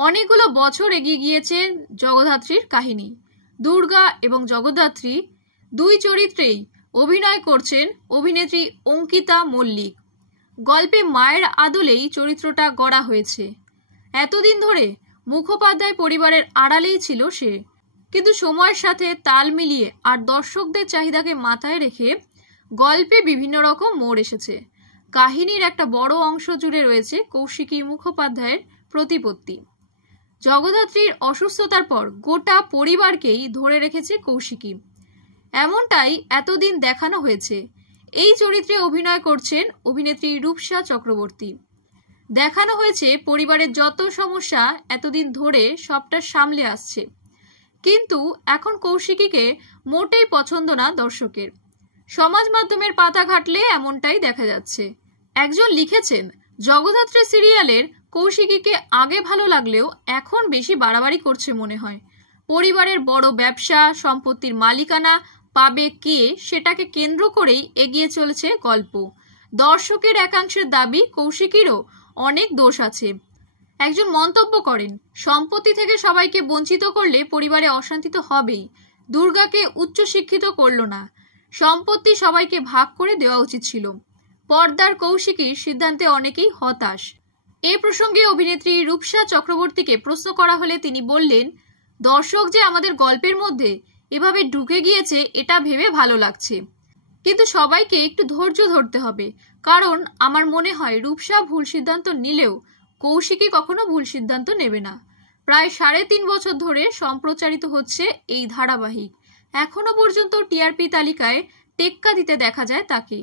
অনেকগুলো বছর এগিয়ে গিয়েছে জগদ্ধাত্রীর কাহিনী। দুর্গা এবং জগদ্ধাত্রী দুই চরিত্রেই অভিনয় করছেন অভিনেত্রী অঙ্কিতা মল্লিক। গল্পে মায়ের আদলেই চরিত্রটা গড়া হয়েছে। এতদিন ধরে মুখোপাধ্যায় পরিবারের আড়ালেই ছিল সে, কিন্তু সময়ের সাথে তাল মিলিয়ে আর দর্শকদের চাহিদাকে মাথায় রেখে গল্পে বিভিন্ন রকম মোড় এসেছে। কাহিনীর একটা বড় অংশ জুড়ে রয়েছে কৌশিকী মুখোপাধ্যায়ের প্রতিপত্তি। জগদ্ধাত্রীর অসুস্থতার পর গোটা পরিবারকেই ধরে রেখেছে কৌশিকী, এমনটাই এতদিন দেখানো হয়েছে। এই চরিত্রে অভিনয় করছেন অভিনেত্রী রূপসা চক্রবর্তী। দেখানো হয়েছে পরিবারের যত সমস্যা এতদিন ধরে সবটা সামলে আসছে, কিন্তু এখন কৌশিকীকে মোটেই পছন্দ না দর্শকের। সমাজ মাধ্যমের পাতা ঘাটলে এমনটাই দেখা যাচ্ছে। একজন লিখেছেন, জগদ্ধাত্রী সিরিয়ালের কৌশিকীকে আগে ভালো লাগলেও এখন বেশি বাড়াবাড়ি করছে মনে হয়। পরিবারের বড় ব্যবসা, সম্পত্তির মালিকানা পাবে কে, সেটাকে কেন্দ্র করেই এগিয়ে চলেছে গল্প। দর্শকের একাংশের দাবি কৌশিকীরও অনেক দোষ আছে। একজন মন্তব্য করেন, সম্পত্তি থেকে সবাইকে বঞ্চিত করলে পরিবারে অশান্তি তো হবেই। দুর্গাকে উচ্চশিক্ষিত করল না, সম্পত্তি সবাইকে ভাগ করে দেওয়া উচিত ছিল। পর্দার কৌশিকীর সিদ্ধান্তে অনেকেই হতাশ। এ প্রসঙ্গে অভিনেত্রী রূপসা চক্রবর্তীকে প্রশ্ন করা হলে তিনি বললেন, দর্শক যে আমাদের গল্পের মধ্যে এভাবে ঢুকে গিয়েছে এটা ভেবে ভালো লাগছে, কিন্তু সবাইকে একটু ধৈর্য ধরতে হবে। কারণ আমার মনে হয় রূপসা ভুল সিদ্ধান্ত নিলেও কৌশিকী কখনো ভুল সিদ্ধান্ত নেবে না। প্রায় 3.5 বছর ধরে সম্প্রচারিত হচ্ছে এই ধারাবাহিক। এখনো পর্যন্ত টিআরপি তালিকায় টেক্কা দিতে দেখা যায় তাকে।